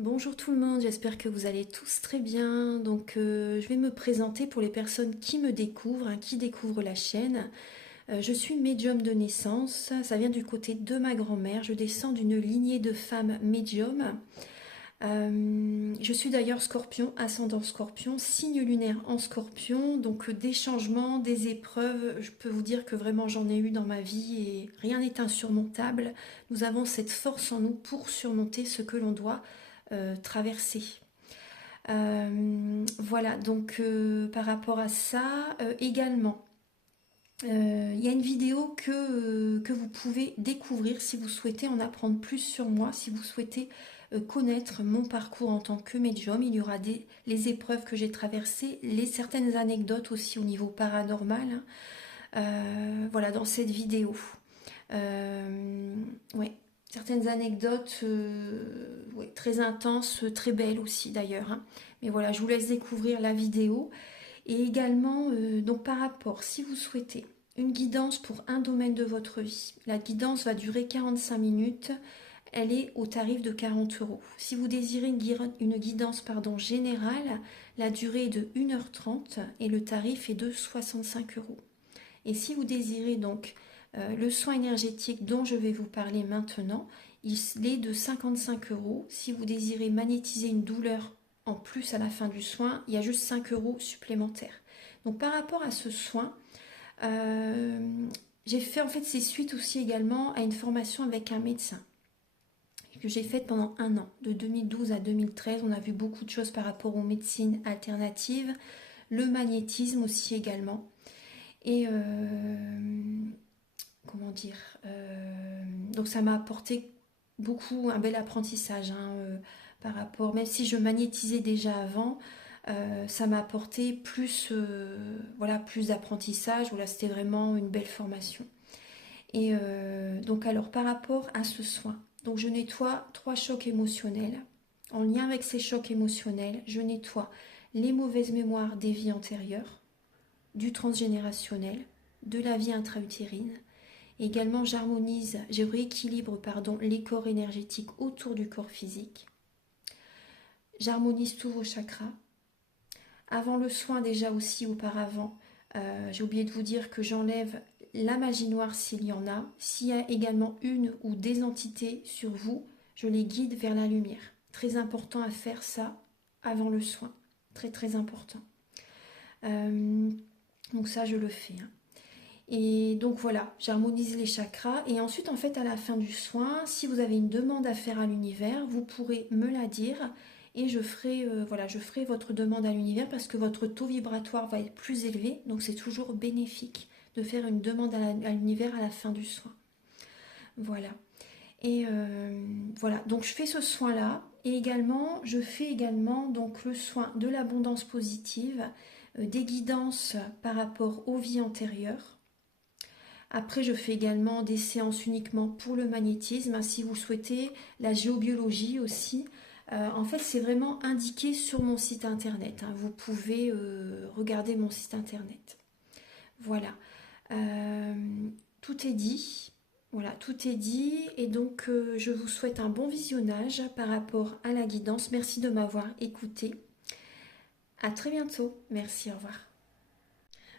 Bonjour tout le monde, j'espère que vous allez tous très bien. Je vais me présenter pour les personnes qui me découvrent, qui découvrent la chaîne. Je suis médium de naissance, ça vient du côté de ma grand-mère. Je descends d'une lignée de femmes médiums. Je suis d'ailleurs scorpion, ascendant scorpion, signe lunaire en scorpion. Des changements, des épreuves, je peux vous dire que vraiment j'en ai eu dans ma vie et rien n'est insurmontable. Nous avons cette force en nous pour surmonter ce que l'on doit traverser. Par rapport à ça, également, il y a une vidéo que vous pouvez découvrir si vous souhaitez en apprendre plus sur moi, si vous souhaitez connaître mon parcours en tant que médium. Il y aura les épreuves que j'ai traversées, certaines anecdotes aussi au niveau paranormal, voilà, dans cette vidéo. Ouais, certaines anecdotes ouais, très intenses, très belles aussi d'ailleurs. Mais voilà, je vous laisse découvrir la vidéo. Et également, par rapport, si vous souhaitez une guidance pour un domaine de votre vie, la guidance va durer 45 minutes. Elle est au tarif de 40 euros. Si vous désirez une guidance générale, la durée est de 1h30 et le tarif est de 65 euros. Et si vous désirez le soin énergétique dont je vais vous parler maintenant, il est de 55 euros. Si vous désirez magnétiser une douleur en plus à la fin du soin, il y a juste 5 euros supplémentaires. Donc par rapport à ce soin, j'ai fait en fait c'est suite aussi également à une formation avec un médecin que j'ai faite pendant un an, de 2012 à 2013. On a vu beaucoup de choses par rapport aux médecines alternatives, le magnétisme aussi également. Et comment dire donc ça m'a apporté beaucoup, un bel apprentissage par rapport, même si je magnétisais déjà avant, ça m'a apporté plus, voilà, plus d'apprentissage. Voilà, c'était vraiment une belle formation. Et alors par rapport à ce soin, donc je nettoie 3 chocs émotionnels. En lien avec ces chocs émotionnels, je nettoie les mauvaises mémoires des vies antérieures, du transgénérationnel, de la vie intra-utérine. Également, je rééquilibre les corps énergétiques autour du corps physique. J'harmonise tous vos chakras. Avant le soin, déjà aussi auparavant, j'ai oublié de vous dire que j'enlève la magie noire s'il y en a. S'il y a également une ou des entités sur vous, je les guide vers la lumière. Très important à faire ça avant le soin. Très très important. Donc ça, je le fais. Et donc voilà, j'harmonise les chakras. Et ensuite, en fait, à la fin du soin, si vous avez une demande à faire à l'univers, vous pourrez me la dire. Et je ferai votre demande à l'univers parce que votre taux vibratoire va être plus élevé. Donc c'est toujours bénéfique de faire une demande à l'univers à la fin du soin. Voilà. Et voilà, donc je fais ce soin-là. Et également, je fais également donc le soin de l'abondance positive, des guidances par rapport aux vies antérieures. Après, je fais également des séances uniquement pour le magnétisme, si vous souhaitez, la géobiologie aussi. En fait, c'est vraiment indiqué sur mon site internet. Vous pouvez regarder mon site internet. Voilà. Tout est dit. Voilà, tout est dit. Et donc, je vous souhaite un bon visionnage par rapport à la guidance. Merci de m'avoir écouté. À très bientôt. Merci, au revoir.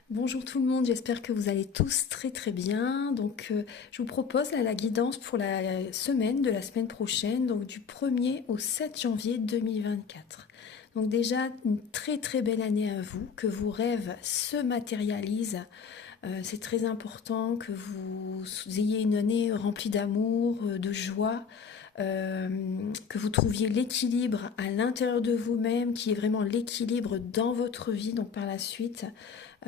Bonjour tout le monde, j'espère que vous allez tous très très bien. Je vous propose la guidance pour la semaine de la semaine prochaine, donc du 1er au 7 janvier 2024. Donc déjà, une très très belle année à vous, que vos rêves se matérialisent. C'est très important que vous ayez une année remplie d'amour, de joie, que vous trouviez l'équilibre à l'intérieur de vous-même, qui est vraiment l'équilibre dans votre vie, donc par la suite.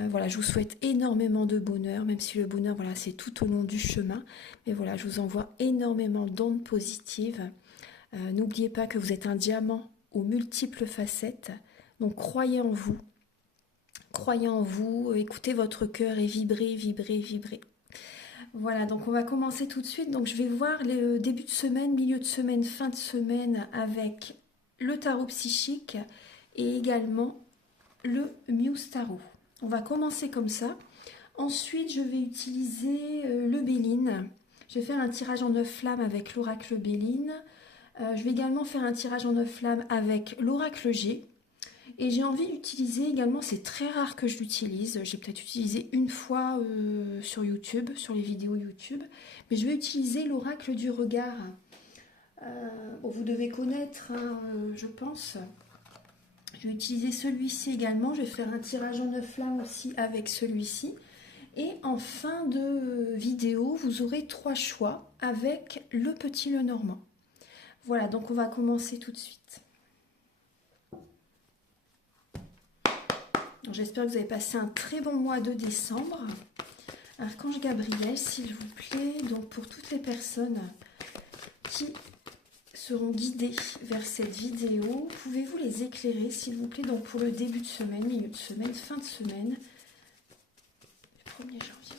Voilà, je vous souhaite énormément de bonheur, même si le bonheur, voilà, c'est tout au long du chemin. Mais voilà, je vous envoie énormément d'ondes positives. N'oubliez pas que vous êtes un diamant aux multiples facettes. Donc croyez en vous. Croyez en vous, écoutez votre cœur et vibrez, vibrez, vibrez. Voilà, donc on va commencer tout de suite. Donc je vais voir les début de semaine, milieu de semaine, fin de semaine avec le tarot psychique et également le Muse Tarot. On va commencer comme ça. Ensuite, je vais utiliser le Béline. Je vais faire un tirage en 9 flammes avec l'oracle Béline. Je vais également faire un tirage en 9 flammes avec l'oracle G. Et j'ai envie d'utiliser également, c'est très rare que je l'utilise, j'ai peut-être utilisé une fois sur YouTube, sur les vidéos YouTube, mais je vais utiliser l'oracle du regard. Vous devez connaître, hein, je pense. Je vais utiliser celui-ci également, je vais faire un tirage en 9 flammes aussi avec celui-ci. Et en fin de vidéo, vous aurez 3 choix avec le petit Lenormand. Voilà, donc on va commencer tout de suite. J'espère que vous avez passé un très bon mois de décembre. Archange Gabriel, s'il vous plaît, donc pour toutes les personnes qui seront guidées vers cette vidéo, pouvez-vous les éclairer, s'il vous plaît, donc pour le début de semaine, milieu de semaine, fin de semaine, du 1er janvier.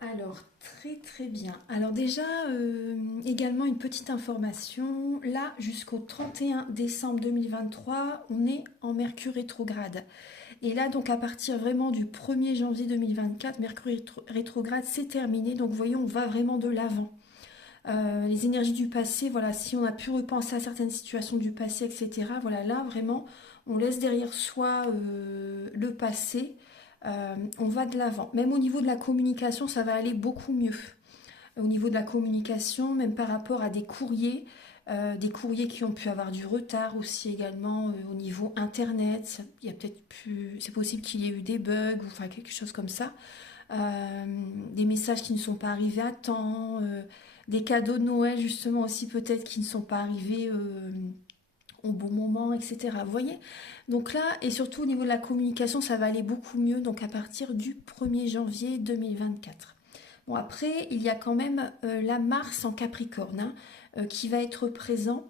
Alors, très bien. Alors déjà, également une petite information. Là, jusqu'au 31 décembre 2023, on est en Mercure rétrograde. Et là, donc à partir vraiment du 1er janvier 2024, Mercure rétrograde, c'est terminé. Donc vous voyez, on va vraiment de l'avant. Les énergies du passé, voilà, si on a pu repenser à certaines situations du passé, etc. Voilà, là, vraiment, on laisse derrière soi le passé. On va de l'avant. Même au niveau de la communication, ça va aller beaucoup mieux. Au niveau de la communication, même par rapport à des courriers qui ont pu avoir du retard aussi également au niveau internet. Il y a peut-être pu, c'est possible qu'il y ait eu des bugs ou enfin quelque chose comme ça. Des messages qui ne sont pas arrivés à temps, des cadeaux de Noël justement aussi peut-être qui ne sont pas arrivés au bon moment, etc. Vous voyez? Donc là, et surtout au niveau de la communication, ça va aller beaucoup mieux, donc à partir du 1er janvier 2024. Bon, après, il y a quand même la Mars en Capricorne qui va être présent,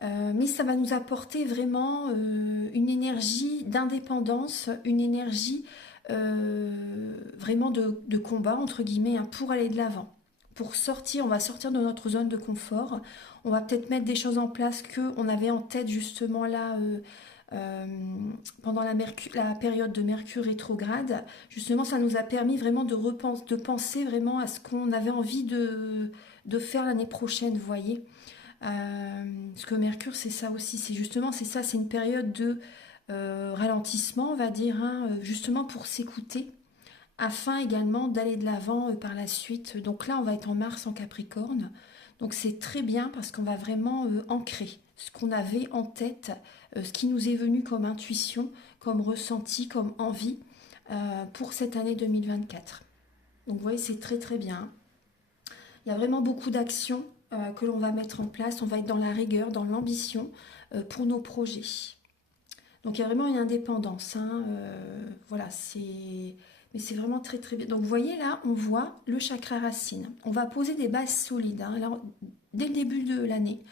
mais ça va nous apporter vraiment une énergie d'indépendance, une énergie vraiment de combat, entre guillemets, pour aller de l'avant. Pour sortir, on va sortir de notre zone de confort. On va peut-être mettre des choses en place qu'on avait en tête justement là pendant la période de Mercure rétrograde. Justement, ça nous a permis vraiment de penser vraiment à ce qu'on avait envie de faire l'année prochaine, vous voyez. Parce que Mercure, c'est ça aussi. C'est une période de ralentissement, on va dire, hein, justement pour s'écouter afin également d'aller de l'avant par la suite. Donc là, on va être en Mars en Capricorne. Donc c'est très bien parce qu'on va vraiment ancrer ce qu'on avait en tête, ce qui nous est venu comme intuition, comme ressenti, comme envie pour cette année 2024. Donc vous voyez, c'est très bien. Il y a vraiment beaucoup d'actions que l'on va mettre en place. On va être dans la rigueur, dans l'ambition pour nos projets. Donc il y a vraiment une indépendance. Voilà, mais c'est vraiment très bien. Donc vous voyez là, on voit le chakra racine. On va poser des bases solides. Alors dès le début de l'année,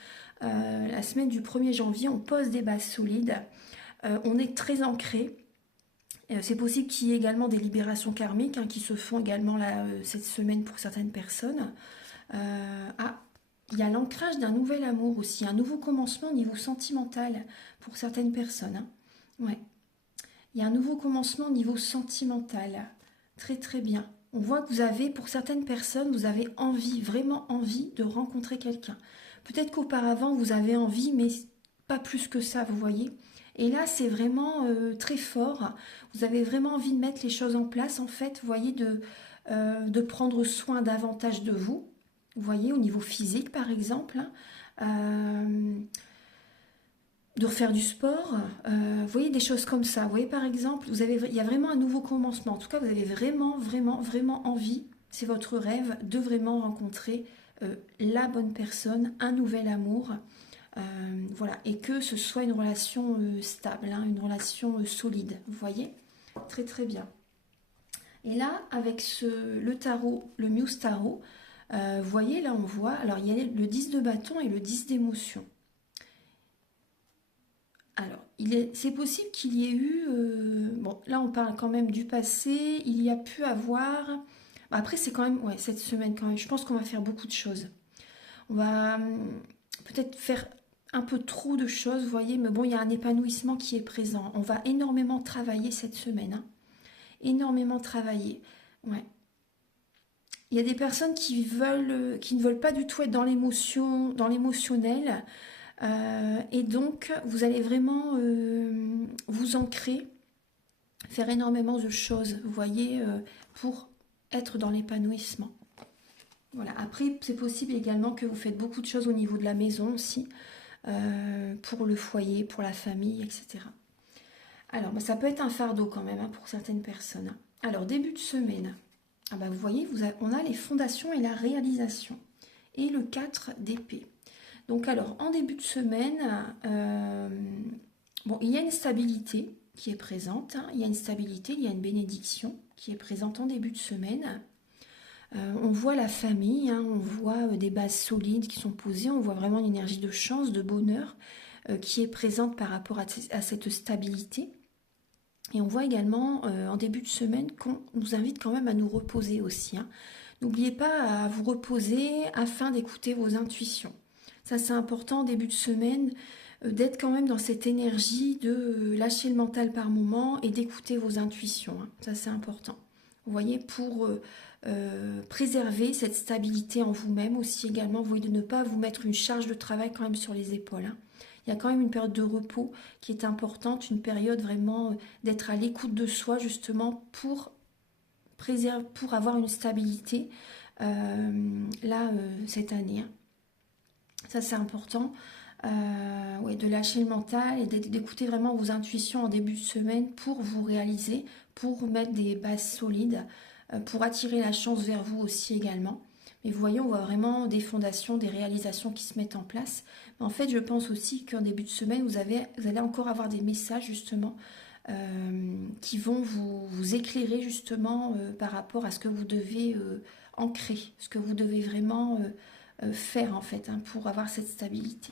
la semaine du 1er janvier, on pose des bases solides. On est très ancré. C'est possible qu'il y ait également des libérations karmiques qui se font également là, cette semaine pour certaines personnes. Il y a l'ancrage d'un nouvel amour aussi, un nouveau commencement au niveau sentimental pour certaines personnes. Ouais. Il y a un nouveau commencement au niveau sentimental. Très bien. On voit que vous avez, pour certaines personnes, vous avez envie, vraiment envie de rencontrer quelqu'un. Peut-être qu'auparavant, vous avez envie, mais pas plus que ça, vous voyez. Et là, c'est vraiment très fort. Vous avez vraiment envie de mettre les choses en place, en fait, vous voyez, de prendre soin davantage de vous. Vous voyez, au niveau physique, par exemple. de refaire du sport, vous voyez, des choses comme ça. Vous voyez, par exemple, il y a vraiment un nouveau commencement. En tout cas, vous avez vraiment, vraiment, vraiment envie, c'est votre rêve, de vraiment rencontrer la bonne personne, un nouvel amour. Voilà, et que ce soit une relation stable, hein, une relation solide. Vous voyez, très très bien. Et là, avec le tarot, le Muse Tarot, vous voyez, là on voit, alors il y a le 10 de bâton et le 10 d'émotion. Alors, c'est possible qu'il y ait eu, bon, là on parle quand même du passé, il y a pu avoir, après c'est quand même, ouais, cette semaine quand même, je pense qu'on va faire beaucoup de choses. On va peut-être faire un peu trop de choses, vous voyez, mais bon, il y a un épanouissement qui est présent. On va énormément travailler cette semaine, hein. Énormément travailler, ouais. Il y a des personnes qui ne veulent pas du tout être dans l'émotion, dans l'émotionnel, et donc vous allez vraiment vous ancrer, faire énormément de choses, vous voyez, pour être dans l'épanouissement. Voilà. Après, c'est possible également que vous faites beaucoup de choses au niveau de la maison aussi, pour le foyer, pour la famille, etc. Alors, ça peut être un fardeau quand même, hein, pour certaines personnes. Alors, début de semaine, ah bah, vous voyez, on a les fondations et la réalisation. Et le 4 d'épée. Donc alors, en début de semaine, bon, il y a une stabilité qui est présente, hein. Il y a une stabilité, il y a une bénédiction qui est présente en début de semaine. On voit la famille, hein, on voit des bases solides qui sont posées, on voit vraiment une énergie de chance, de bonheur qui est présente par rapport à cette stabilité. Et on voit également en début de semaine qu'on nous invite quand même à nous reposer aussi, hein. N'oubliez pas à vous reposer afin d'écouter vos intuitions. Ça c'est important en début de semaine, d'être quand même dans cette énergie de lâcher le mental par moment et d'écouter vos intuitions, hein. Ça c'est important. Vous voyez, pour préserver cette stabilité en vous-même aussi également, vous voyez, de ne pas vous mettre une charge de travail quand même sur les épaules, hein. Il y a quand même une période de repos qui est importante, une période vraiment d'être à l'écoute de soi justement pour avoir une stabilité là cette année, hein. Ça c'est important, ouais, de lâcher le mental et d'écouter vraiment vos intuitions en début de semaine pour vous réaliser, pour mettre des bases solides, pour attirer la chance vers vous aussi également. Mais vous voyez, on voit vraiment des fondations, des réalisations qui se mettent en place. Mais en fait, je pense aussi qu'en début de semaine, vous allez encore avoir des messages justement qui vont vous éclairer justement par rapport à ce que vous devez ancrer, ce que vous devez vraiment faire en fait, hein, pour avoir cette stabilité.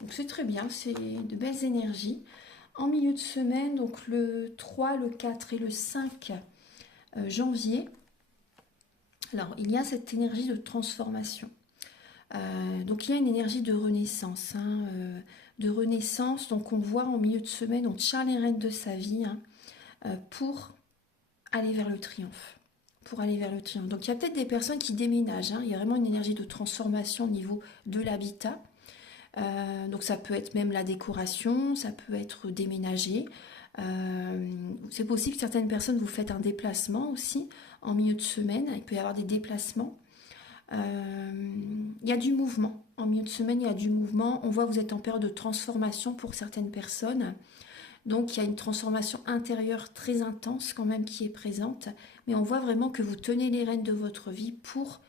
Donc c'est très bien, c'est de belles énergies. En milieu de semaine, donc le 3, le 4 et le 5 janvier, alors il y a cette énergie de transformation. Donc il y a une énergie de renaissance, hein, de renaissance. Donc on voit en milieu de semaine, on tient les rênes de sa vie, hein, pour aller vers le triomphe. Pour aller vers le triomphe. Donc il y a peut-être des personnes qui déménagent, hein. Il y a vraiment une énergie de transformation au niveau de l'habitat. Donc ça peut être même la décoration, ça peut être déménager. C'est possible que certaines personnes vous faites un déplacement aussi en milieu de semaine. Il peut y avoir des déplacements. Il y a du mouvement. En milieu de semaine, il y a du mouvement. On voit que vous êtes en période de transformation pour certaines personnes. Donc il y a une transformation intérieure très intense quand même qui est présente. Mais on voit vraiment que vous tenez les rênes de votre vie pour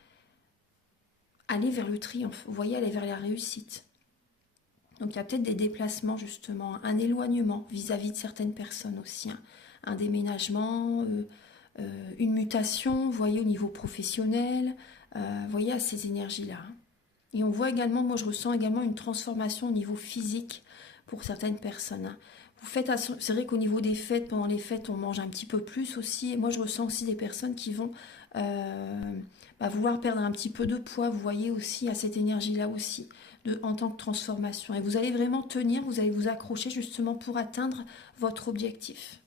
aller vers le triomphe. Vous voyez, aller vers la réussite. Donc il y a peut-être des déplacements justement, un éloignement vis-à-vis de certaines personnes aussi, hein. Un déménagement, une mutation, vous voyez, au niveau professionnel, vous voyez, à ces énergies-là. Et on voit également, moi je ressens également une transformation au niveau physique pour certaines personnes, hein. Vous faites, c'est vrai qu'au niveau des fêtes, pendant les fêtes, on mange un petit peu plus aussi. Et moi je ressens aussi des personnes qui vont vouloir perdre un petit peu de poids, vous voyez aussi, à cette énergie-là aussi. En tant que transformation. Et vous allez vraiment tenir, vous allez vous accrocher justement pour atteindre votre objectif.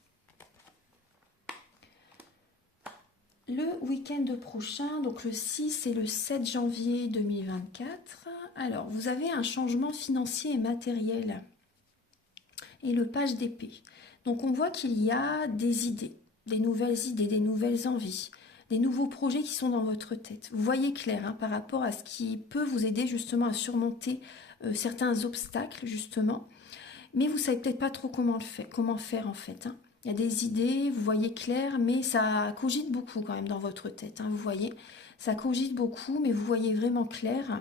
Le week-end prochain, donc le 6 et le 7 janvier 2024, alors vous avez un changement financier et matériel. Et le page d'épée. Donc on voit qu'il y a des idées, des nouvelles envies, des nouveaux projets qui sont dans votre tête. Vous voyez clair, hein, par rapport à ce qui peut vous aider justement à surmonter certains obstacles justement, mais vous savez peut-être pas trop comment faire en fait, hein. Il y a des idées, vous voyez clair, mais ça cogite beaucoup quand même dans votre tête, hein, vous voyez. Ça cogite beaucoup, mais vous voyez vraiment clair.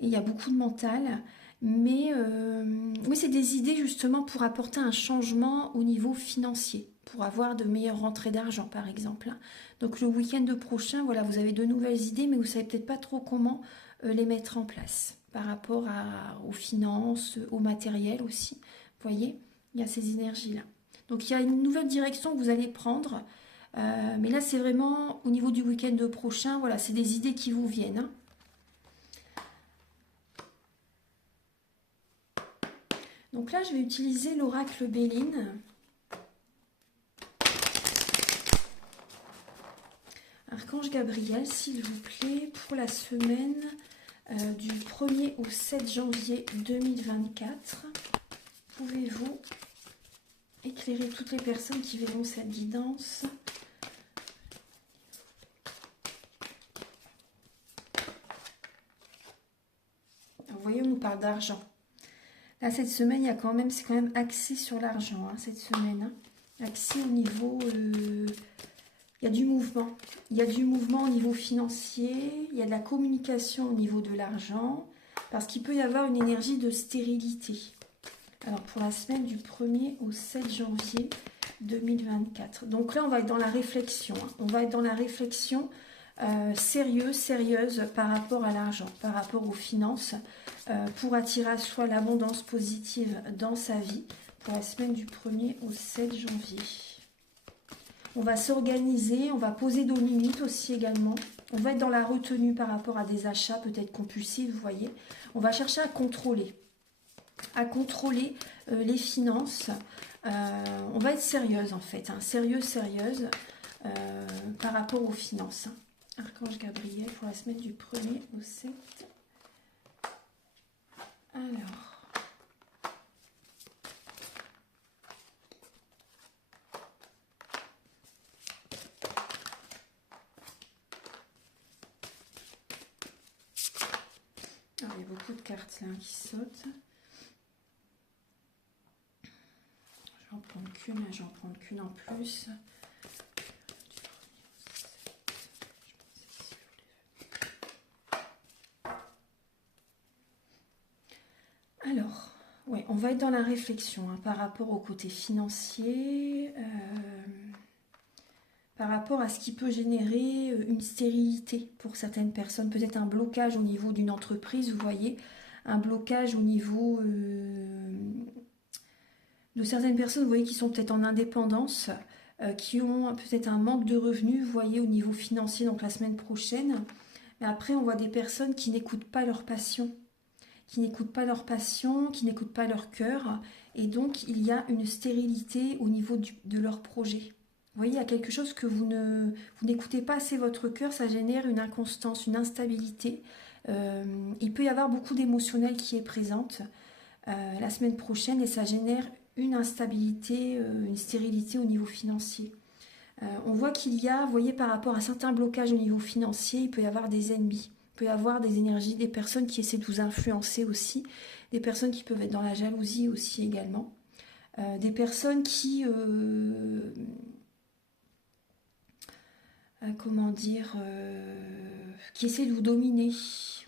Et il y a beaucoup de mental. Mais oui, c'est des idées justement pour apporter un changement au niveau financier, pour avoir de meilleures rentrées d'argent par exemple. Donc le week-end prochain, voilà, vous avez de nouvelles idées, mais vous savez peut-être pas trop comment les mettre en place par rapport aux finances, au matériel aussi. Vous voyez, il y a ces énergies-là. Donc il y a une nouvelle direction que vous allez prendre. Mais là, c'est vraiment au niveau du week-end prochain. Voilà, c'est des idées qui vous viennent, hein. Donc là, je vais utiliser l'oracle Béline. Archange Gabriel, s'il vous plaît, pour la semaine du 1er au 7 janvier 2024. Pouvez-vous éclairer toutes les personnes qui verront cette guidance? Vous voyez, on nous parle d'argent. Là, cette semaine, c'est quand même axé sur l'argent, hein, cette semaine. Hein. Axé au niveau... il y a du mouvement. Il y a du mouvement au niveau financier. Il y a de la communication au niveau de l'argent. Parce qu'il peut y avoir une énergie de stérilité. Alors, pour la semaine du 1er au 7 janvier 2024. Donc là, on va être dans la réflexion. Hein. On va être dans la réflexion sérieuse par rapport à l'argent, par rapport aux finances, pour attirer à soi l'abondance positive dans sa vie pour la semaine du 1er au 7 janvier. On va s'organiser, on va poser nos limites aussi également. On va être dans la retenue par rapport à des achats peut-être compulsifs, vous voyez. On va chercher à contrôler les finances. On va être sérieuse en fait, hein, sérieuse par rapport aux finances. Archange Gabriel pour la semaine du 1er au 7. Alors. Alors, il y a beaucoup de cartes là qui sautent. Je vais en prendre qu'une en plus. Alors, ouais, on va être dans la réflexion hein, par rapport au côté financier, par rapport à ce qui peut générer une stérilité pour certaines personnes, peut-être un blocage au niveau d'une entreprise, vous voyez, un blocage au niveau de certaines personnes, vous voyez, qui sont peut-être en indépendance, qui ont peut-être un manque de revenus, vous voyez, au niveau financier, donc la semaine prochaine. Mais après, on voit des personnes qui n'écoutent pas leur passion, qui n'écoutent pas leur cœur, et donc il y a une stérilité au niveau de leur projet. Vous voyez, il y a quelque chose que vous n'écoutez pas assez votre cœur, ça génère une inconstance, une instabilité. Il peut y avoir beaucoup d'émotionnel qui est présente la semaine prochaine, et ça génère une instabilité, une stérilité au niveau financier. On voit qu'il y a, vous voyez, par rapport à certains blocages au niveau financier, il peut y avoir des ennemis. Il peut y avoir des énergies, des personnes qui essaient de vous influencer aussi, des personnes qui peuvent être dans la jalousie aussi également, des personnes qui, qui essaient de vous dominer,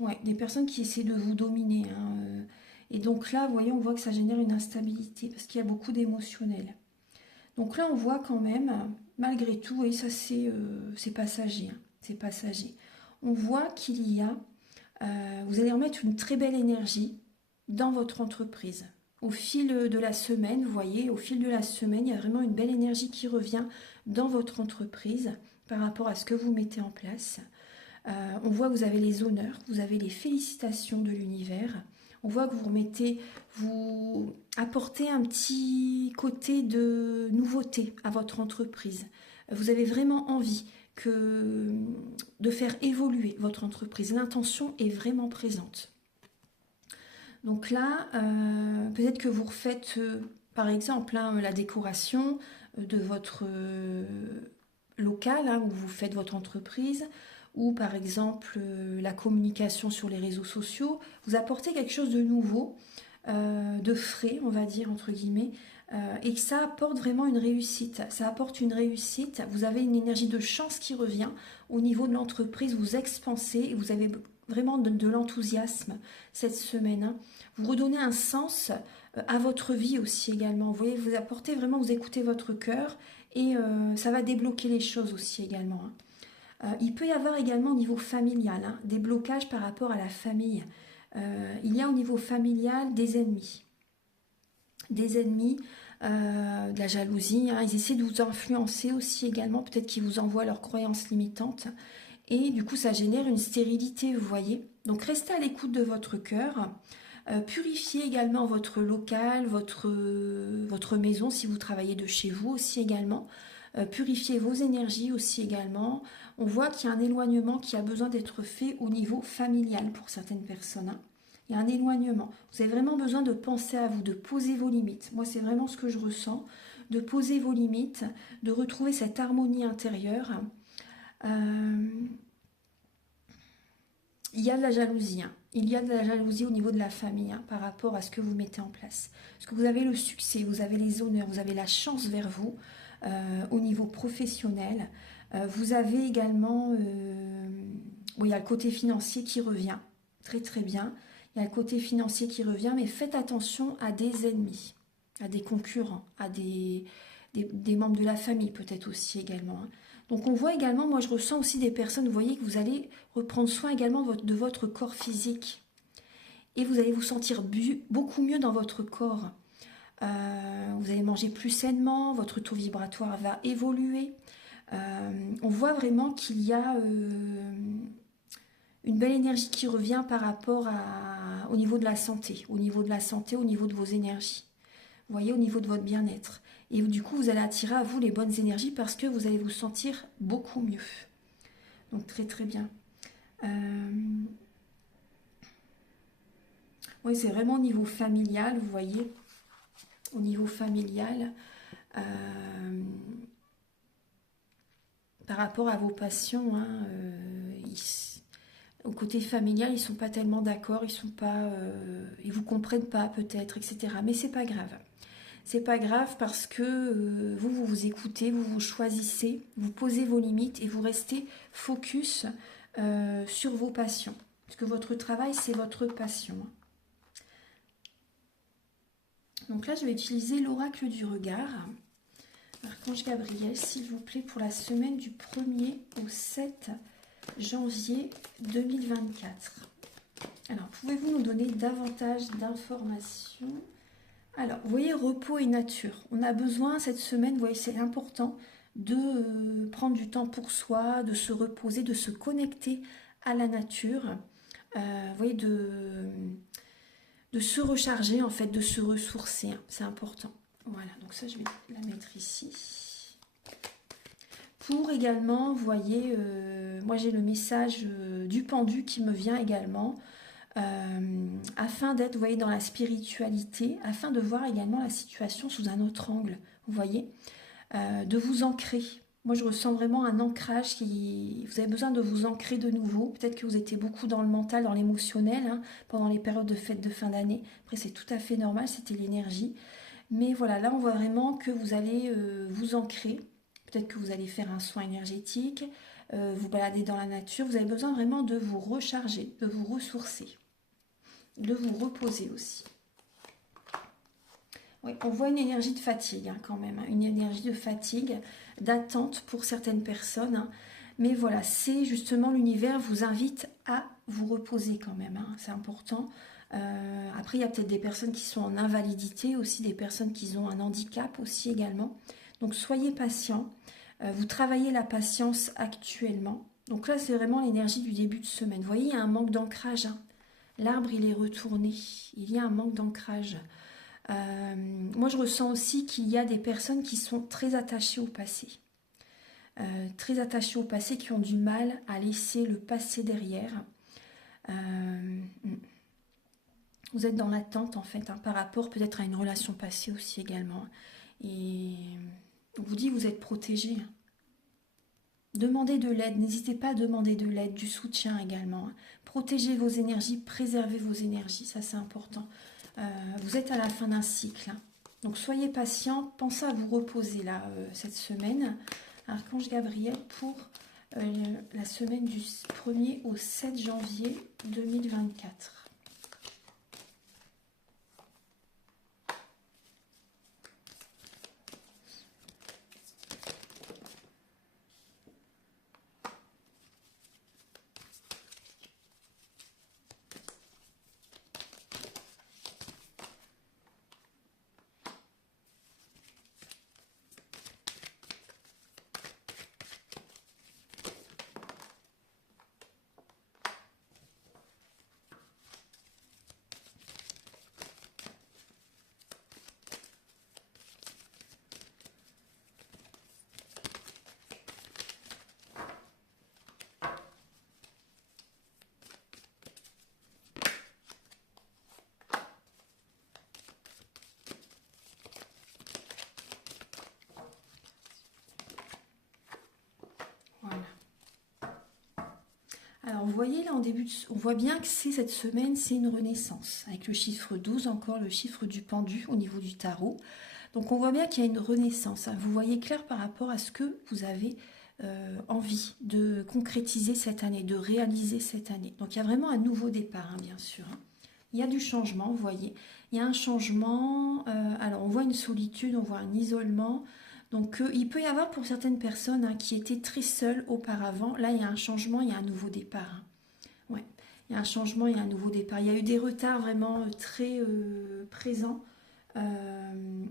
ouais, des personnes qui essaient de vous dominer, hein, et donc là, vous voyez, on voit que ça génère une instabilité, parce qu'il y a beaucoup d'émotionnel. Donc là, on voit quand même, malgré tout, et ça c'est passager, hein, c'est passager. On voit qu'il y a, vous allez remettre une très belle énergie dans votre entreprise. Au fil de la semaine, vous voyez, au fil de la semaine, il y a vraiment une belle énergie qui revient dans votre entreprise par rapport à ce que vous mettez en place. On voit que vous avez les honneurs, vous avez les félicitations de l'univers. On voit que vous apportez un petit côté de nouveauté à votre entreprise. Vous avez vraiment envie de faire évoluer votre entreprise. L'intention est vraiment présente. Donc là, peut-être que vous refaites, par exemple, hein, la décoration de votre local, hein, où vous faites votre entreprise, ou par exemple la communication sur les réseaux sociaux. Vous apportez quelque chose de nouveau, de frais, on va dire, entre guillemets, et que ça apporte vraiment une réussite. Ça apporte une réussite. Vous avez une énergie de chance qui revient au niveau de l'entreprise. Vous expansez et vous avez vraiment de l'enthousiasme cette semaine, hein. Vous redonnez un sens à votre vie aussi également. Vous voyez, vous apportez vraiment, vous écoutez votre cœur et ça va débloquer les choses aussi également, hein. Il peut y avoir également au niveau familial, hein, des blocages par rapport à la famille. Il y a au niveau familial des ennemis. Des ennemis, de la jalousie, hein. Ils essaient de vous influencer aussi également. Peut-être qu'ils vous envoient leurs croyances limitantes. Et du coup, ça génère une stérilité, vous voyez. Donc, restez à l'écoute de votre cœur. Purifiez également votre local, votre maison, si vous travaillez de chez vous aussi également. Purifiez vos énergies aussi également. On voit qu'il y a un éloignement qui a besoin d'être fait au niveau familial pour certaines personnes, hein. Il y a un éloignement. Vous avez vraiment besoin de penser à vous, de poser vos limites. Moi, c'est vraiment ce que je ressens, de poser vos limites, de retrouver cette harmonie intérieure. Euh, il y a de la jalousie, hein. Il y a de la jalousie au niveau de la famille, hein, par rapport à ce que vous mettez en place. Parce que vous avez le succès, vous avez les honneurs, vous avez la chance vers vous au niveau professionnel. Vous avez également, bon, il y a le côté financier qui revient, très très bien. Il y a le côté financier qui revient, mais faites attention à des ennemis, à des concurrents, à des membres de la famille peut-être aussi également, hein. Donc on voit également, moi je ressens aussi des personnes, vous voyez que vous allez reprendre soin également de votre corps physique. Et vous allez vous sentir beaucoup mieux dans votre corps. Vous allez manger plus sainement, votre taux vibratoire va évoluer. On voit vraiment qu'il y a une belle énergie qui revient par rapport au niveau de la santé, au niveau de la santé, au niveau de vos énergies. Vous voyez, au niveau de votre bien-être. Et du coup, vous allez attirer à vous les bonnes énergies parce que vous allez vous sentir beaucoup mieux. Donc très très bien. Oui, c'est vraiment au niveau familial, vous voyez. Au niveau familial, par rapport à vos passions, hein, au côté familial, ils ne sont pas tellement d'accord, ils vous comprennent pas peut-être, etc. Mais c'est pas grave. C'est pas grave parce que vous vous écoutez, vous vous choisissez, vous posez vos limites et vous restez focus sur vos passions. Parce que votre travail, c'est votre passion. Donc là, je vais utiliser l'oracle du regard. Archange Gabriel, s'il vous plaît, pour la semaine du 1er au 7 janvier 2024. Alors, pouvez-vous nous donner davantage d'informations? Alors, vous voyez, repos et nature. On a besoin cette semaine, vous voyez, c'est important de prendre du temps pour soi, de se reposer, de se connecter à la nature. Vous voyez, de se recharger, en fait, de se ressourcer, hein. C'est important. Voilà, donc ça, je vais la mettre ici. Pour également, vous voyez, moi j'ai le message du pendu qui me vient également, afin d'être, vous voyez, dans la spiritualité, afin de voir également la situation sous un autre angle, vous voyez, de vous ancrer. Moi je ressens vraiment un ancrage, vous avez besoin de vous ancrer de nouveau. Peut-être que vous étiez beaucoup dans le mental, dans l'émotionnel, hein, pendant les périodes de fête de fin d'année. Après c'est tout à fait normal, c'était l'énergie. Mais voilà, là on voit vraiment que vous allez vous ancrer. Peut-être que vous allez faire un soin énergétique, vous balader dans la nature. Vous avez besoin vraiment de vous recharger, de vous ressourcer, de vous reposer aussi. Oui, on voit une énergie de fatigue, hein, quand même, hein, une énergie de fatigue, d'attente pour certaines personnes, hein. Mais voilà, c'est justement l'univers vous invite à vous reposer quand même, hein, c'est important. Après, il y a peut-être des personnes qui sont en invalidité, aussi des personnes qui ont un handicap aussi également. Donc soyez patients, vous travaillez la patience actuellement. Donc là, c'est vraiment l'énergie du début de semaine. Vous voyez, il y a un manque d'ancrage, hein. L'arbre, il est retourné. Il y a un manque d'ancrage. Moi, je ressens aussi qu'il y a des personnes qui sont très attachées au passé. Très attachées au passé, qui ont du mal à laisser le passé derrière. Vous êtes dans l'attente, en fait, hein, par rapport peut-être à une relation passée aussi également. Et on vous dit que vous êtes protégé. Demandez de l'aide, n'hésitez pas à demander de l'aide, du soutien également. Protégez vos énergies, préservez vos énergies, ça c'est important. Vous êtes à la fin d'un cycle, hein. Donc soyez patient, pensez à vous reposer là cette semaine. Archange Gabriel pour la semaine du 1er au 7 janvier 2024. Alors, vous voyez là en début, on voit bien que cette semaine, c'est une renaissance. Avec le chiffre 12, encore le chiffre du pendu au niveau du tarot. Donc, on voit bien qu'il y a une renaissance, hein. Vous voyez clair par rapport à ce que vous avez envie de concrétiser cette année, de réaliser cette année. Donc, il y a vraiment un nouveau départ, hein, bien sûr, hein. Il y a du changement, vous voyez. Il y a un changement. Alors, on voit une solitude, on voit un isolement. Donc, il peut y avoir pour certaines personnes, hein, qui étaient très seules auparavant. Là, il y a un changement, il y a un nouveau départ, hein. Ouais, il y a un changement, il y a un nouveau départ. Il y a eu des retards vraiment très présents.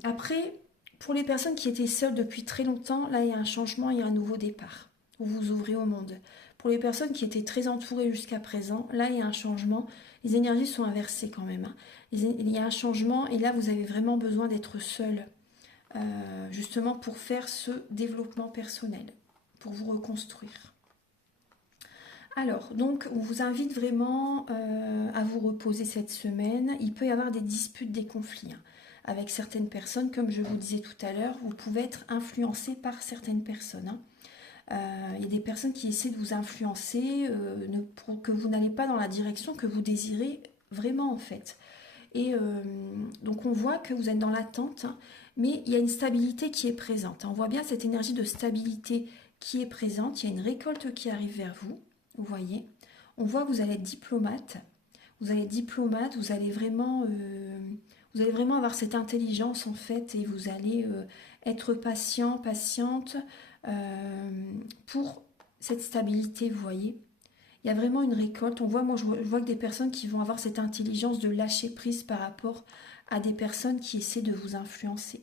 Après, pour les personnes qui étaient seules depuis très longtemps, là, il y a un changement, il y a un nouveau départ. Vous vous ouvrez au monde. Pour les personnes qui étaient très entourées jusqu'à présent, là, il y a un changement. Les énergies sont inversées quand même, hein. Il y a un changement et là, vous avez vraiment besoin d'être seul. Justement pour faire ce développement personnel, pour vous reconstruire. Alors, donc, on vous invite vraiment à vous reposer cette semaine. Il peut y avoir des disputes, des conflits, hein, avec certaines personnes. Comme je vous disais tout à l'heure, vous pouvez être influencé par certaines personnes, hein. Il y a des personnes qui essaient de vous influencer, pour que vous n'allez pas dans la direction que vous désirez vraiment en fait. Et donc on voit que vous êtes dans l'attente, hein, mais il y a une stabilité qui est présente. On voit bien cette énergie de stabilité qui est présente. Il y a une récolte qui arrive vers vous, vous voyez. On voit que vous allez être diplomate. Vous allez être diplomate, vous allez vraiment avoir cette intelligence en fait, et vous allez être patient, patiente pour cette stabilité, vous voyez. Il y a vraiment une récolte. Moi, je vois que des personnes qui vont avoir cette intelligence de lâcher prise par rapport à des personnes qui essaient de vous influencer.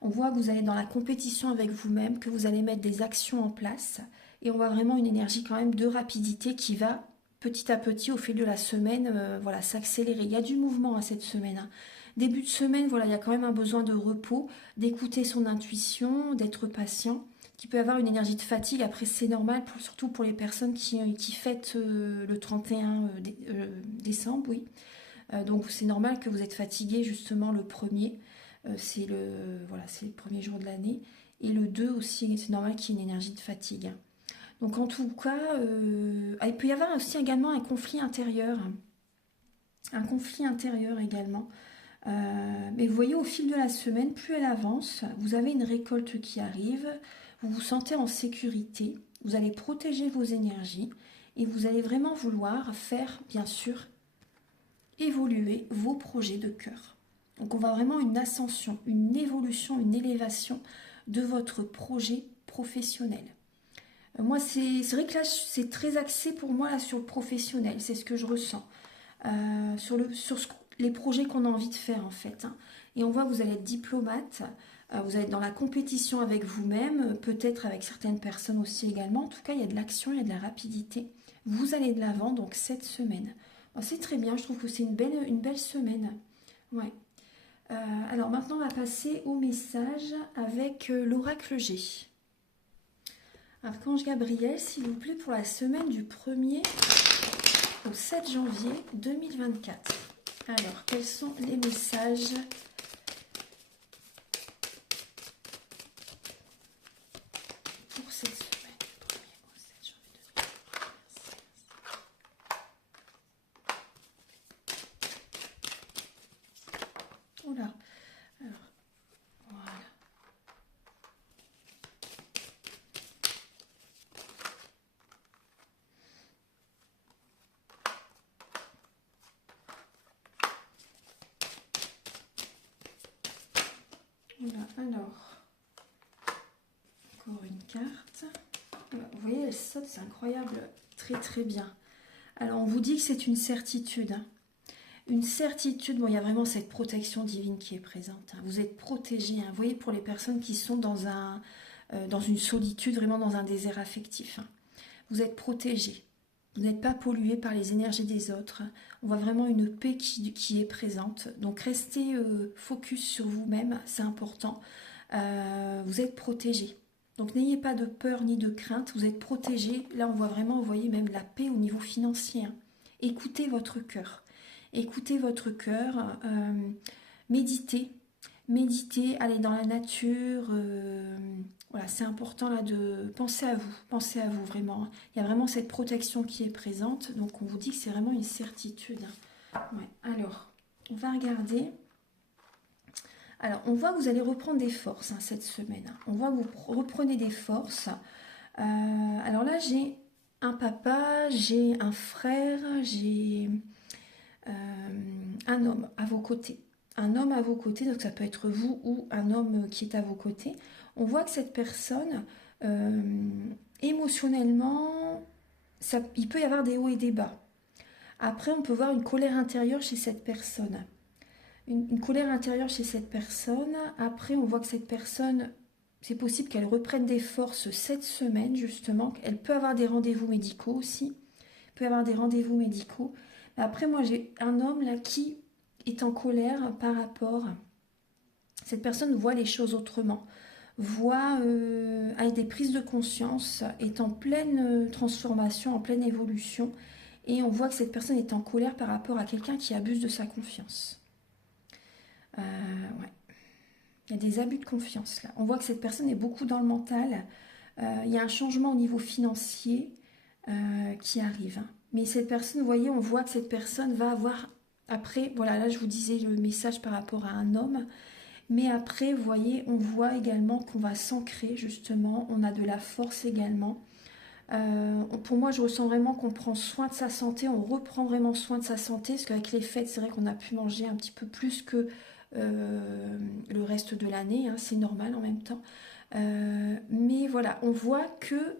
On voit que vous allez dans la compétition avec vous-même, que vous allez mettre des actions en place. Et on voit vraiment une énergie quand même de rapidité qui va petit à petit, au fil de la semaine, voilà, s'accélérer. Il y a du mouvement à cette semaine, hein. Début de semaine, voilà, il y a quand même un besoin de repos, d'écouter son intuition, d'être patient. Qui peut avoir une énergie de fatigue. Après, c'est normal, surtout pour les personnes qui fêtent le 31 décembre, oui. Donc, c'est normal que vous êtes fatigué, justement, le premier. C'est le premier jour de l'année. Et le 2 aussi, c'est normal qu'il y ait une énergie de fatigue. Donc, en tout cas, il peut y avoir aussi également un conflit intérieur. Un conflit intérieur également. Mais vous voyez, au fil de la semaine, plus elle avance, vous avez une récolte qui arrive. Vous vous sentez en sécurité, vous allez protéger vos énergies et vous allez vraiment vouloir faire, bien sûr, évoluer vos projets de cœur. Donc on voit vraiment une ascension, une évolution, une élévation de votre projet professionnel. Moi, c'est vrai que là, c'est très axé pour moi là, sur le professionnel, c'est ce que je ressens. Sur les projets qu'on a envie de faire en fait, hein. Et on voit que vous allez être diplomate. Vous allez être dans la compétition avec vous-même, peut-être avec certaines personnes aussi également. En tout cas, il y a de l'action, il y a de la rapidité. Vous allez de l'avant, donc cette semaine. Bon, c'est très bien, je trouve que c'est une belle semaine. Ouais. Alors maintenant, on va passer au message avec l'oracle G. Archange Gabriel, s'il vous plaît, pour la semaine du 1er au 7 janvier 2024. Alors, quels sont les messages pour cette semaine? Oula. Alors, voilà. Voilà, alors, encore une carte. Voilà, vous voyez, elle saute, c'est incroyable, très très bien. Alors, on vous dit que c'est une certitude. Hein. Une certitude, bon, il y a vraiment cette protection divine qui est présente. Hein. Vous êtes protégés. Hein. Vous voyez, pour les personnes qui sont dans une solitude, vraiment dans un désert affectif. Hein. Vous êtes protégés. Vous n'êtes pas pollué par les énergies des autres. On voit vraiment une paix qui est présente. Donc restez focus sur vous-même, c'est important. Vous êtes protégés. Donc n'ayez pas de peur ni de crainte, vous êtes protégés. Là on voit vraiment, vous voyez même la paix au niveau financier. Hein. Écoutez votre cœur. Écoutez votre cœur. Méditez. Méditez, allez dans la nature. Voilà, c'est important là de penser à vous vraiment. Il y a vraiment cette protection qui est présente, donc on vous dit que c'est vraiment une certitude. Ouais. Alors, on va regarder. Alors, on voit que vous allez reprendre des forces hein, cette semaine. On voit que vous reprenez des forces. Alors là, j'ai un papa, j'ai un frère, j'ai un homme à vos côtés. Un homme à vos côtés, donc ça peut être vous ou un homme qui est à vos côtés. On voit que cette personne, émotionnellement, il peut y avoir des hauts et des bas. Après, on peut voir une colère intérieure chez cette personne. Une colère intérieure chez cette personne. Après, on voit que cette personne, c'est possible qu'elle reprenne des forces cette semaine, justement. Elle peut avoir des rendez-vous médicaux aussi. Elle peut avoir des rendez-vous médicaux. Après, moi, j'ai un homme là qui est en colère par rapport. Cette personne voit les choses autrement. Voit avec des prises de conscience, est en pleine transformation, en pleine évolution. Et on voit que cette personne est en colère par rapport à quelqu'un qui abuse de sa confiance. Ouais. Il y a des abus de confiance là. On voit que cette personne est beaucoup dans le mental. Il y a un changement au niveau financier qui arrive. Hein. Mais cette personne, vous voyez, on voit que cette personne va avoir... Après, voilà, là je vous disais le message par rapport à un homme. Mais après, vous voyez, on voit également qu'on va s'ancrer justement. On a de la force également. Pour moi, je ressens vraiment qu'on prend soin de sa santé. On reprend vraiment soin de sa santé. Parce qu'avec les fêtes, c'est vrai qu'on a pu manger un petit peu plus que le reste de l'année. Hein, c'est normal en même temps. Mais voilà, on voit que...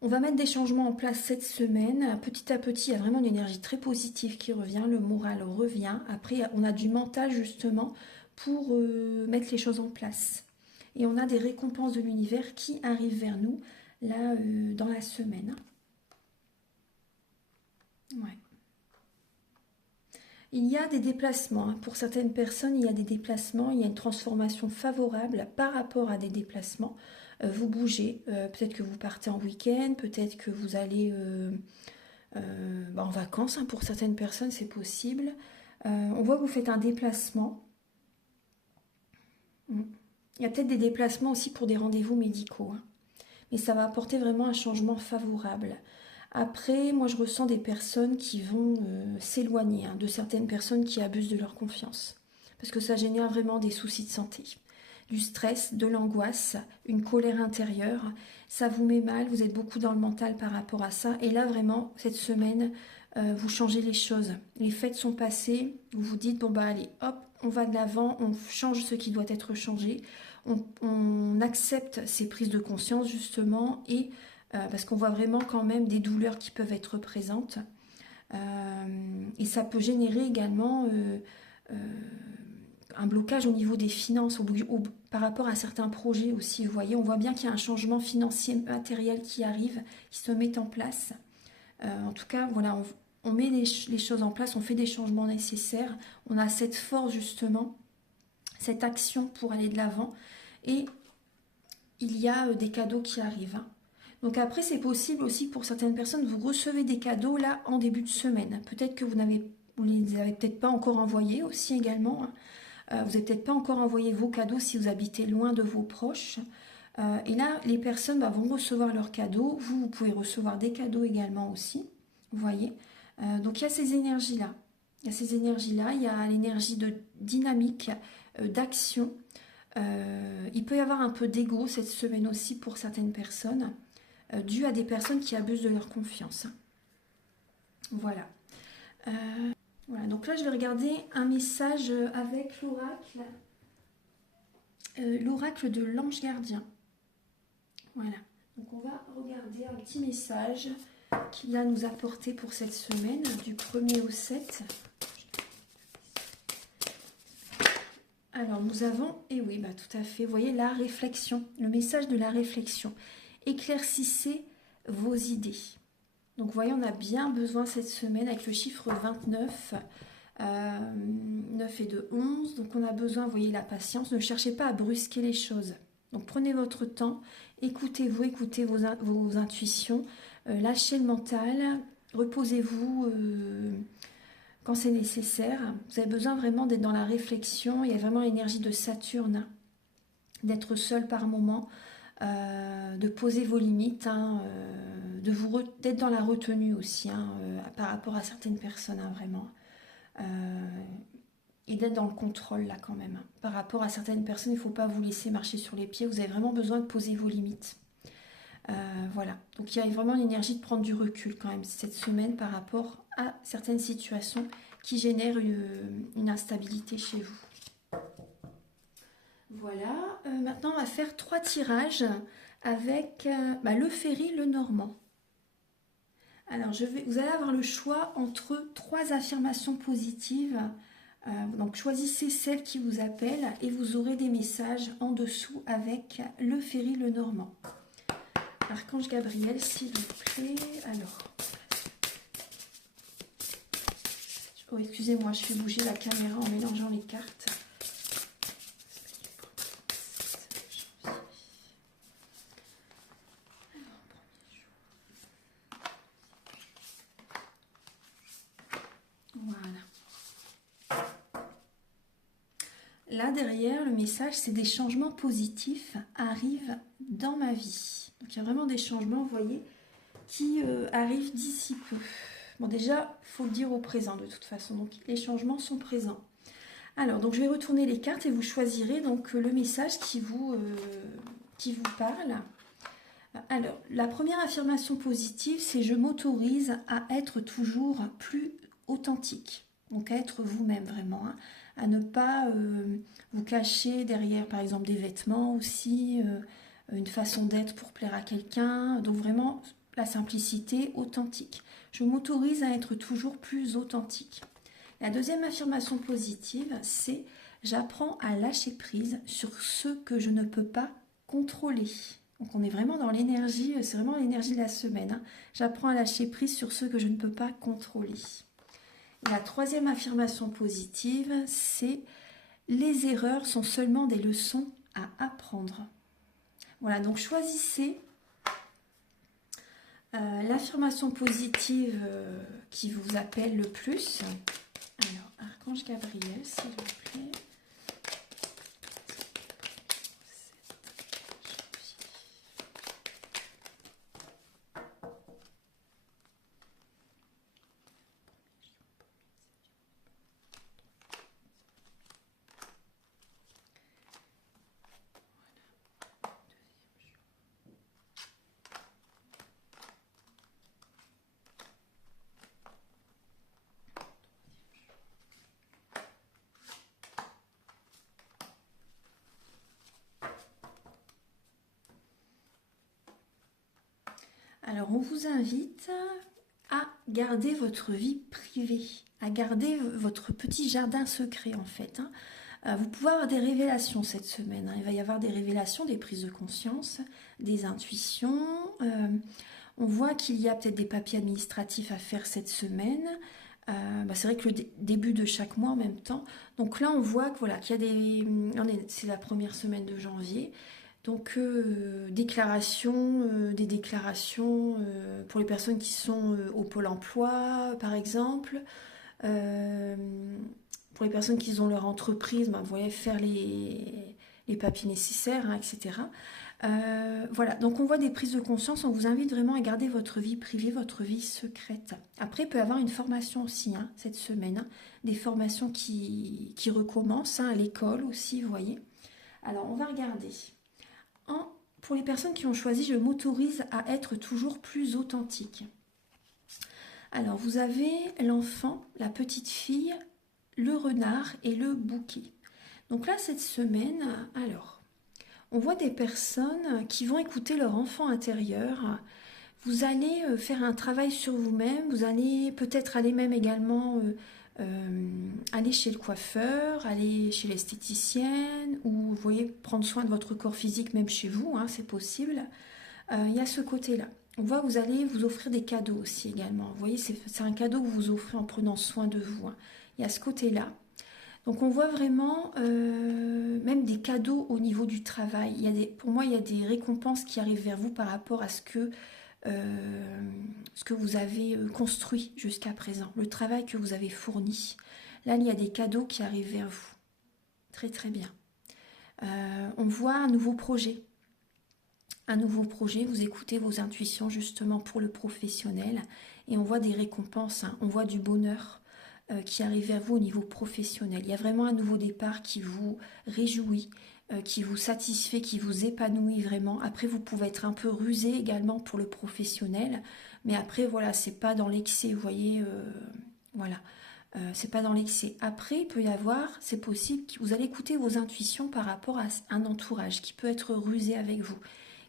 on va mettre des changements en place cette semaine. Petit à petit, il y a vraiment une énergie très positive qui revient. Le moral revient. Après, on a du mental justement pour mettre les choses en place. Et on a des récompenses de l'univers qui arrivent vers nous là dans la semaine. Ouais. Il y a des déplacements. Hein. Pour certaines personnes, il y a des déplacements. Il y a une transformation favorable par rapport à des déplacements. Vous bougez. Peut-être que vous partez en week-end. Peut-être que vous allez en vacances. Hein. Pour certaines personnes, c'est possible. On voit que vous faites un déplacement. Il y a peut-être des déplacements aussi pour des rendez-vous médicaux. Hein. Mais ça va apporter vraiment un changement favorable. Après, moi je ressens des personnes qui vont s'éloigner de certaines personnes qui abusent de leur confiance. Parce que ça génère vraiment des soucis de santé. Du stress, de l'angoisse, une colère intérieure. Ça vous met mal, vous êtes beaucoup dans le mental par rapport à ça. Et là vraiment, cette semaine, vous changez les choses. Les fêtes sont passées, vous vous dites, bon bah allez, hop, on va de l'avant, on change ce qui doit être changé. On accepte ces prises de conscience justement et... parce qu'on voit vraiment quand même des douleurs qui peuvent être présentes. Et ça peut générer également un blocage au niveau des finances, par rapport à certains projets aussi. Vous voyez, on voit bien qu'il y a un changement financier matériel qui arrive, qui se met en place. En tout cas, voilà, on met les choses en place, on fait des changements nécessaires. On a cette force justement, cette action pour aller de l'avant. Et il y a des cadeaux qui arrivent. Hein. Donc après, c'est possible aussi pour certaines personnes, vous recevez des cadeaux là en début de semaine. Peut-être que vous les avez peut-être pas encore envoyés aussi également. Hein. Vous n'avez peut-être pas encore envoyé vos cadeaux si vous habitez loin de vos proches. Et là, les personnes vont recevoir leurs cadeaux. Vous pouvez recevoir des cadeaux également aussi. Vous voyez. Donc il y a ces énergies-là. Il y a ces énergies-là, il y a l'énergie de dynamique, d'action. Il peut y avoir un peu d'ego cette semaine aussi pour certaines personnes, dû à des personnes qui abusent de leur confiance. Voilà. Voilà. Donc là, je vais regarder un message avec l'oracle. L'oracle de l'ange gardien. Voilà. Donc on va regarder un petit message qu'il a nous apporté pour cette semaine, du 1er au 7. Alors nous avons, et oui, bah, tout à fait, vous voyez la réflexion, le message de la réflexion. Éclaircissez vos idées. Donc vous voyez, on a bien besoin cette semaine avec le chiffre 29, 9 et 2, 11. Donc on a besoin, vous voyez, la patience. Ne cherchez pas à brusquer les choses. Donc prenez votre temps, écoutez-vous, écoutez vos intuitions, lâchez le mental, reposez-vous quand c'est nécessaire. Vous avez besoin vraiment d'être dans la réflexion. Il y a vraiment l'énergie de Saturne, d'être seul par moment, de poser vos limites, hein, d'être dans la retenue aussi, hein, par rapport à certaines personnes, hein, vraiment. Et d'être dans le contrôle là quand même. Par rapport à certaines personnes, il ne faut pas vous laisser marcher sur les pieds. Vous avez vraiment besoin de poser vos limites. Voilà. Donc il y a vraiment l'énergie de prendre du recul quand même cette semaine par rapport à certaines situations qui génèrent une instabilité chez vous. Voilà. Maintenant, on va faire 3 tirages avec le Ferry, le Normand. Alors, vous allez avoir le choix entre 3 affirmations positives. Donc, choisissez celle qui vous appelle et vous aurez des messages en dessous avec le Ferry, le Normand. Archange Gabriel, s'il vous plaît. Alors. Oh, excusez-moi, je fais bouger la caméra en mélangeant les cartes. Voilà. Là, derrière, le message, c'est des changements positifs arrivent dans ma vie. Donc, il y a vraiment des changements, vous voyez, qui arrivent d'ici peu. Bon, déjà, il faut le dire au présent, de toute façon. Donc, les changements sont présents. Alors, donc, je vais retourner les cartes et vous choisirez donc le message qui vous parle. Alors, la première affirmation positive, c'est « Je m'autorise à être toujours plus authentique ». Donc, à être vous-même vraiment, hein, à ne pas vous cacher derrière, par exemple, des vêtements aussi, une façon d'être pour plaire à quelqu'un. Donc, vraiment, la simplicité, authentique. Je m'autorise à être toujours plus authentique. La deuxième affirmation positive, c'est « J'apprends à lâcher prise sur ce que je ne peux pas contrôler ». Donc on est vraiment dans l'énergie, c'est vraiment l'énergie de la semaine. Hein. J'apprends à lâcher prise sur ce que je ne peux pas contrôler. Et la troisième affirmation positive, c'est « Les erreurs sont seulement des leçons à apprendre ». Voilà, donc choisissez l'affirmation positive qui vous appelle le plus. Alors, Archange Gabriel, s'il vous plaît. Alors, on vous invite à garder votre vie privée, à garder votre petit jardin secret en fait. Hein. Vous pouvez avoir des révélations cette semaine. Hein. Il va y avoir des révélations, des prises de conscience, des intuitions. On voit qu'il y a peut-être des papiers administratifs à faire cette semaine. C'est vrai que le début de chaque mois en même temps. Donc là, on voit que, voilà, qu'il y a c'est la première semaine de janvier. Donc, des déclarations pour les personnes qui sont au Pôle emploi, par exemple. Pour les personnes qui ont leur entreprise, vous voyez, faire les papiers nécessaires, hein, etc. Voilà, donc on voit des prises de conscience, on vous invite vraiment à garder votre vie privée, votre vie secrète. Après, il peut y avoir une formation aussi, hein, cette semaine, hein, des formations qui recommencent, hein, à l'école aussi, vous voyez. Alors, on va regarder. Pour les personnes qui ont choisi, je m'autorise à être toujours plus authentique. Alors, vous avez l'enfant, la petite fille, le renard et le bouquet. Donc là, cette semaine, alors, on voit des personnes qui vont écouter leur enfant intérieur. Vous allez faire un travail sur vous-même, vous allez peut-être aller même également aller chez le coiffeur, aller chez l'esthéticienne, ou vous voyez, prendre soin de votre corps physique même chez vous, hein, c'est possible. Il y a ce côté-là. On voit que vous allez vous offrir des cadeaux aussi également. Vous voyez, c'est un cadeau que vous vous offrez en prenant soin de vous, hein. Il y a ce côté-là. Donc on voit vraiment même des cadeaux au niveau du travail. Pour moi, il y a des récompenses qui arrivent vers vous par rapport à ce que vous avez construit jusqu'à présent, le travail que vous avez fourni. Là, il y a des cadeaux qui arrivent vers vous. Très très bien. On voit un nouveau projet. Un nouveau projet, vous écoutez vos intuitions justement pour le professionnel et on voit des récompenses, hein, on voit du bonheur qui arrive vers vous au niveau professionnel. Il y a vraiment un nouveau départ qui vous réjouit, qui vous satisfait, qui vous épanouit vraiment. Après, vous pouvez être un peu rusé également pour le professionnel, mais après, voilà, c'est pas dans l'excès, vous voyez, voilà. C'est pas dans l'excès. Après, il peut y avoir, c'est possible, que vous allez écouter vos intuitions par rapport à un entourage qui peut être rusé avec vous,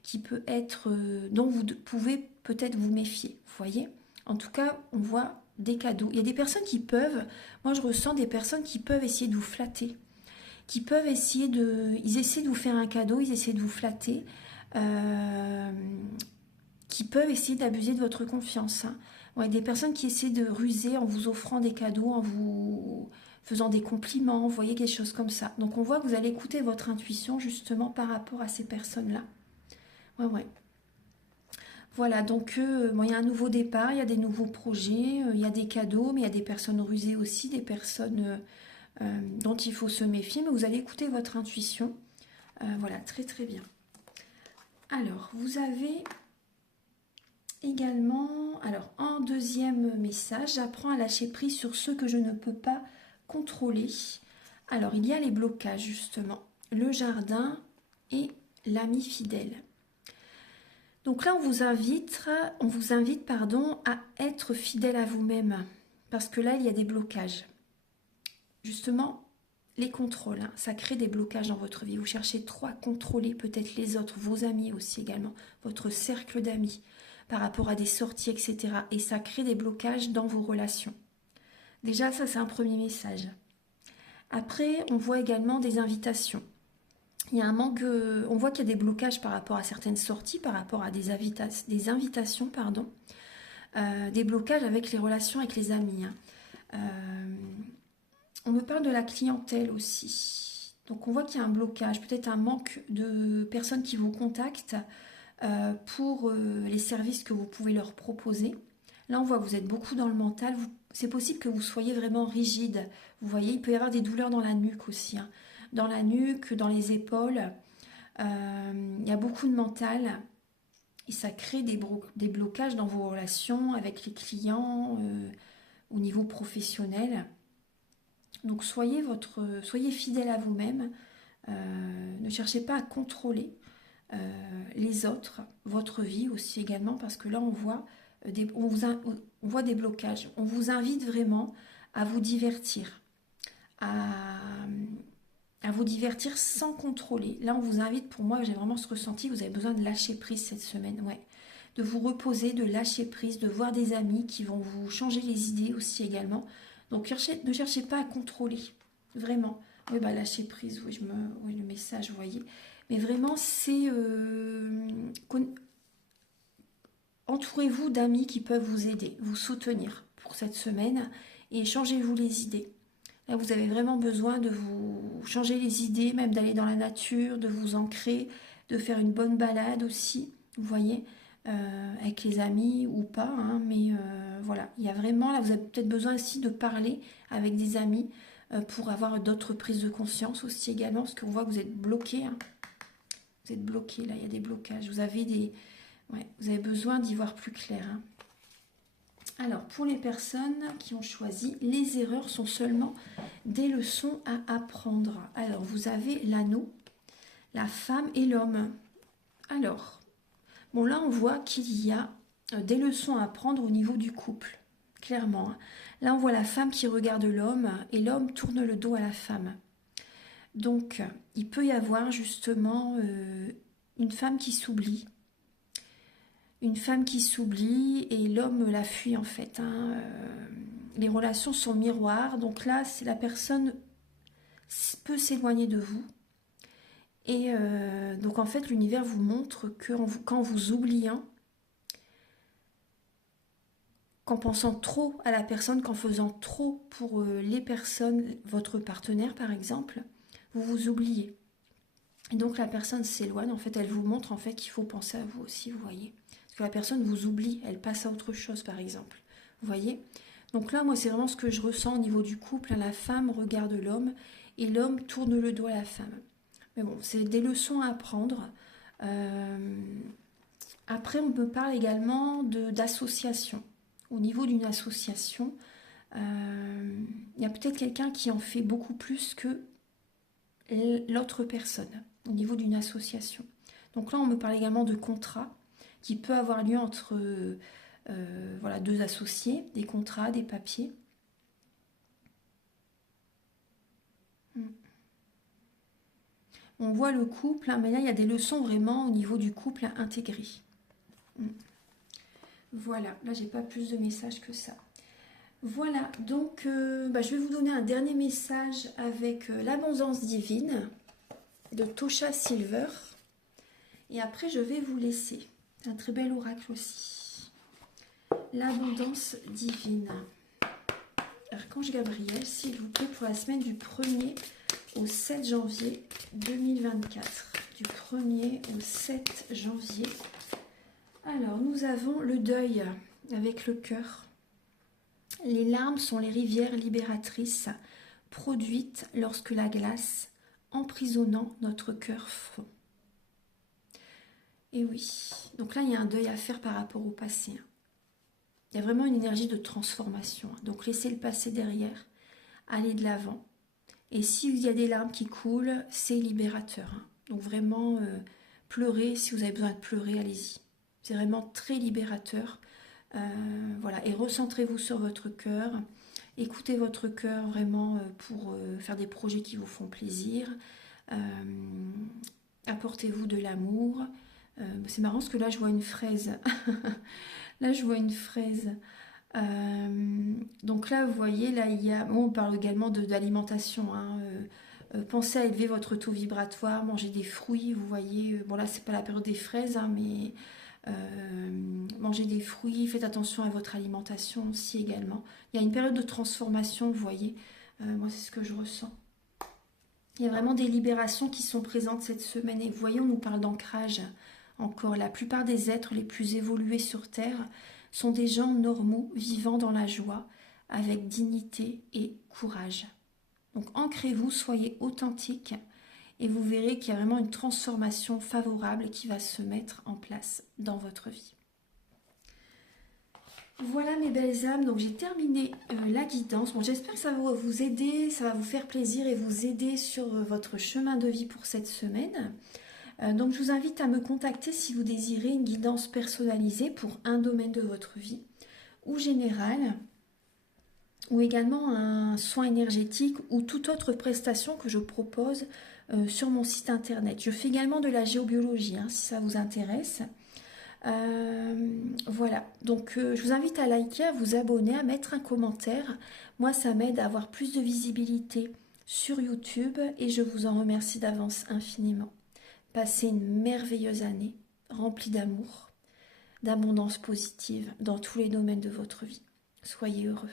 qui peut être, dont vous pouvez peut-être vous méfier, vous voyez. En tout cas, on voit des cadeaux. Il y a des personnes qui peuvent, moi je ressens des personnes qui peuvent essayer de vous flatter, qui peuvent essayer ils essaient de vous faire un cadeau, ils essaient de vous flatter, qui peuvent essayer d'abuser de votre confiance, hein. Ouais, des personnes qui essaient de ruser en vous offrant des cadeaux, en vous faisant des compliments, vous voyez, quelque chose comme ça. Donc on voit que vous allez écouter votre intuition justement par rapport à ces personnes-là. Ouais, ouais. Voilà, donc bon, il y a un nouveau départ, il y a des nouveaux projets, il y a des cadeaux, mais il y a des personnes rusées aussi, des personnes dont il faut se méfier, mais vous allez écouter votre intuition. Voilà, très très bien. Alors, vous avez également, alors en deuxième message, j'apprends à lâcher prise sur ce que je ne peux pas contrôler. Alors, il y a les blocages justement, le jardin et l'ami fidèle. Donc là, on vous invite pardon, à être fidèle à vous-même, parce que là, il y a des blocages. Justement, les contrôles, hein, ça crée des blocages dans votre vie. Vous cherchez trop à contrôler peut-être les autres, vos amis aussi également, votre cercle d'amis, par rapport à des sorties, etc. Et ça crée des blocages dans vos relations. Déjà, ça, c'est un premier message. Après, on voit également des invitations. Il y a un manque, on voit qu'il y a des blocages par rapport à certaines sorties, par rapport à des invitations, pardon, des blocages avec les relations avec les amis, hein. On me parle de la clientèle aussi. Donc on voit qu'il y a un blocage, peut-être un manque de personnes qui vous contactent pour les services que vous pouvez leur proposer. Là on voit que vous êtes beaucoup dans le mental, c'est possible que vous soyez vraiment rigide. Vous voyez, il peut y avoir des douleurs dans la nuque aussi, hein. Dans la nuque, dans les épaules. Il y a beaucoup de mental et ça crée des blocages dans vos relations avec les clients au niveau professionnel. Donc soyez fidèle à vous-même. Ne cherchez pas à contrôler les autres, votre vie aussi également, parce que là on voit on voit des blocages. On vous invite vraiment à vous divertir, à vous divertir sans contrôler. Là, on vous invite, pour moi, j'ai vraiment ce ressenti, vous avez besoin de lâcher prise cette semaine, ouais. De vous reposer, de lâcher prise, de voir des amis qui vont vous changer les idées aussi également. Donc, ne cherchez pas à contrôler, vraiment. Oui, bah lâcher prise, oui, oui, le message, vous voyez. Mais vraiment, c'est... entourez-vous d'amis qui peuvent vous aider, vous soutenir pour cette semaine et changez-vous les idées. Là, vous avez vraiment besoin de vous changer les idées, même d'aller dans la nature, de vous ancrer, de faire une bonne balade aussi, vous voyez, avec les amis ou pas, hein, mais voilà, il y a vraiment, là, vous avez peut-être besoin aussi de parler avec des amis pour avoir d'autres prises de conscience aussi également, parce qu'on voit que vous êtes bloqué, hein. Vous êtes bloqué, là, il y a des blocages. Vous avez vous avez besoin d'y voir plus clair. Hein. Alors, pour les personnes qui ont choisi, les erreurs sont seulement des leçons à apprendre. Alors, vous avez l'anneau, la femme et l'homme. Alors, bon, là, on voit qu'il y a des leçons à apprendre au niveau du couple, clairement. Là, on voit la femme qui regarde l'homme et l'homme tourne le dos à la femme. Donc, il peut y avoir justement une femme qui s'oublie. Une femme qui s'oublie et l'homme la fuit en fait. Hein. Les relations sont miroirs. Donc là, c'est la personne peut s'éloigner de vous. Et donc en fait, l'univers vous montre que qu'en vous oubliant, qu'en pensant trop à la personne, qu'en faisant trop pour les personnes, votre partenaire par exemple, vous vous oubliez. Et donc la personne s'éloigne. En fait, elle vous montre en fait qu'il faut penser à vous aussi, vous voyez. Que la personne vous oublie, elle passe à autre chose par exemple. Vous voyez? Donc là, moi, c'est vraiment ce que je ressens au niveau du couple. La femme regarde l'homme et l'homme tourne le dos à la femme. Mais bon, c'est des leçons à apprendre. Après, on me parle également d'association. Au niveau d'une association, il y a peut-être quelqu'un qui en fait beaucoup plus que l'autre personne au niveau d'une association. Donc là, on me parle également de contrat qui peut avoir lieu entre voilà, deux associés, des contrats, des papiers. On voit le couple, hein, mais là il y a des leçons vraiment au niveau du couple à intégrer. Voilà, là j'ai pas plus de messages que ça. Voilà, donc je vais vous donner un dernier message avec l'abondance divine de Tosha Silver. Et après je vais vous laisser. Un très bel oracle aussi. L'abondance divine. Archange Gabriel, s'il vous plaît, pour la semaine du 1er au 7 janvier 2024. Du 1er au 7 janvier. Alors, nous avons le deuil avec le cœur. Les larmes sont les rivières libératrices produites lorsque la glace, emprisonnant notre cœur, fond. Et oui, donc là, il y a un deuil à faire par rapport au passé. Il y a vraiment une énergie de transformation. Donc, laissez le passé derrière, allez de l'avant. Et s'il y a des larmes qui coulent, c'est libérateur. Donc, vraiment, pleurez. Si vous avez besoin de pleurer, allez-y. C'est vraiment très libérateur. Voilà. Et recentrez-vous sur votre cœur. Écoutez votre cœur vraiment pour faire des projets qui vous font plaisir. Apportez-vous de l'amour. C'est marrant parce que là je vois une fraise. Là je vois une fraise. Donc là vous voyez, là il y a. Bon, on parle également d'alimentation. Hein, pensez à élever votre taux vibratoire, manger des fruits, vous voyez. Bon là c'est pas la période des fraises, hein, mais mangez des fruits, faites attention à votre alimentation aussi également. Il y a une période de transformation, vous voyez. Moi c'est ce que je ressens. Il y a vraiment des libérations qui sont présentes cette semaine. Et vous voyez, on nous parle d'ancrage. Encore, la plupart des êtres les plus évolués sur Terre sont des gens normaux, vivant dans la joie, avec dignité et courage. Donc ancrez-vous, soyez authentique et vous verrez qu'il y a vraiment une transformation favorable qui va se mettre en place dans votre vie. Voilà mes belles âmes, donc j'ai terminé la guidance. Bon, j'espère que ça va vous aider, ça va vous faire plaisir et vous aider sur votre chemin de vie pour cette semaine. Donc je vous invite à me contacter si vous désirez une guidance personnalisée pour un domaine de votre vie ou général, ou également un soin énergétique ou toute autre prestation que je propose sur mon site internet. Je fais également de la géobiologie, hein, si ça vous intéresse. Voilà, donc je vous invite à liker, à vous abonner, à mettre un commentaire. Moi, ça m'aide à avoir plus de visibilité sur YouTube et je vous en remercie d'avance infiniment. Passez une merveilleuse année remplie d'amour, d'abondance positive dans tous les domaines de votre vie. Soyez heureux.